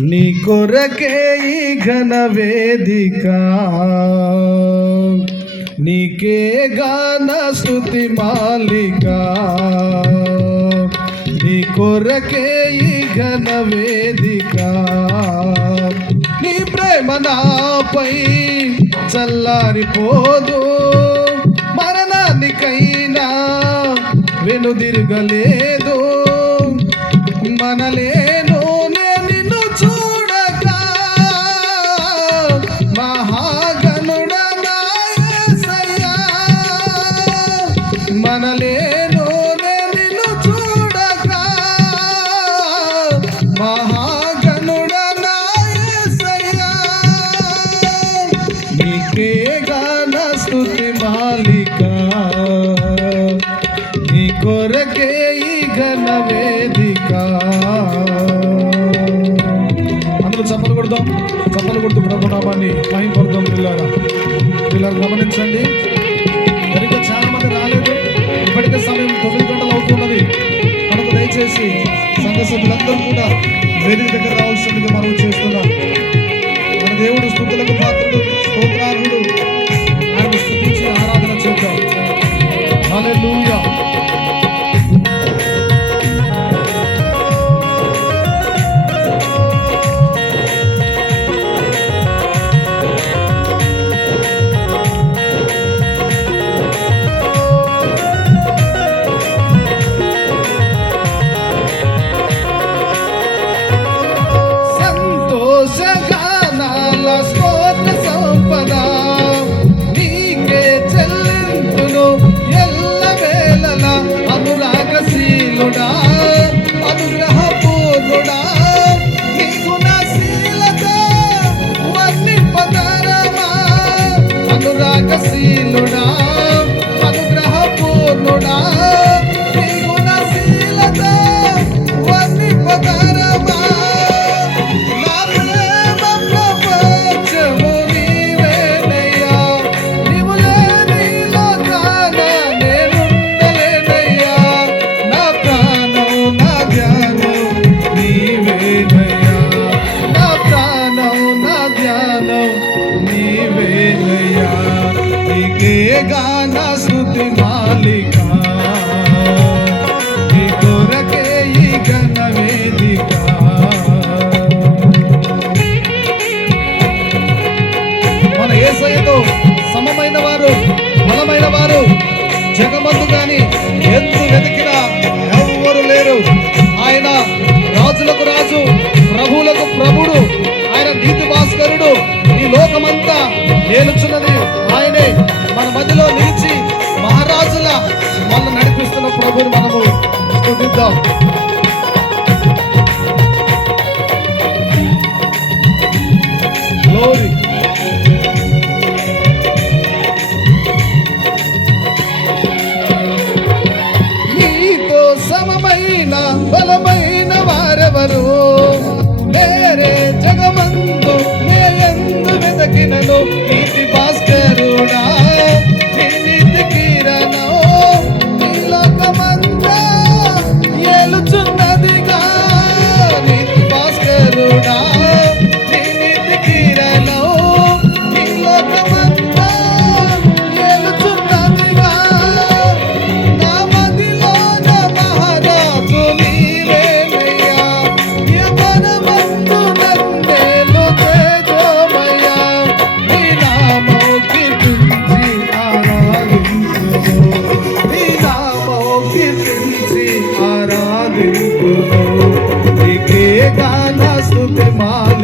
నీ కొరకే ఈ ఘన వేదిక. నీకే గాన శృతి మాలిక. నీ కొరకే ఈ ఘన వేదిక. నీ ప్రేమ నాపై చల్లారిపోదు. మరణానికైనా వెనుదిరగలే నీకే గాన స్థుతి మాలిక. నీ కొరకే ఈ ఘన వేదిక. అందరూ చప్పలు కొడదాం. చప్పలు కొడుతూ ప్రభునామాన్ని మహింపడదాం పిల్లారా. పిల్లలు గమనించండి. సరిగ్గా చాలా మంది రాలేదు. ఇప్పటికే సమయం తొమ్మిది గంటలు అవుతున్నది. దయచేసి సంఘ కూడా వేదిక దగ్గర రావాల్సిందిగా మనం చేస్తున్నాం. మన దేవుడు స్థుతులకు పాత్ర llegar. Então. Glory. Ni sama na balamai.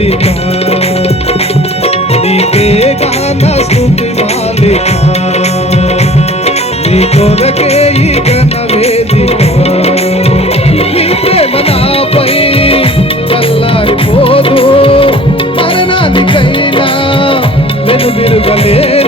మాలిక నీకే గాన స్థుతి మాలిక నీ కొరకే ఈ గణ వేదిక నీ ప్రేమ నాపై చల్లారిపోదు మరణానికైనా నేను తిరగలేదు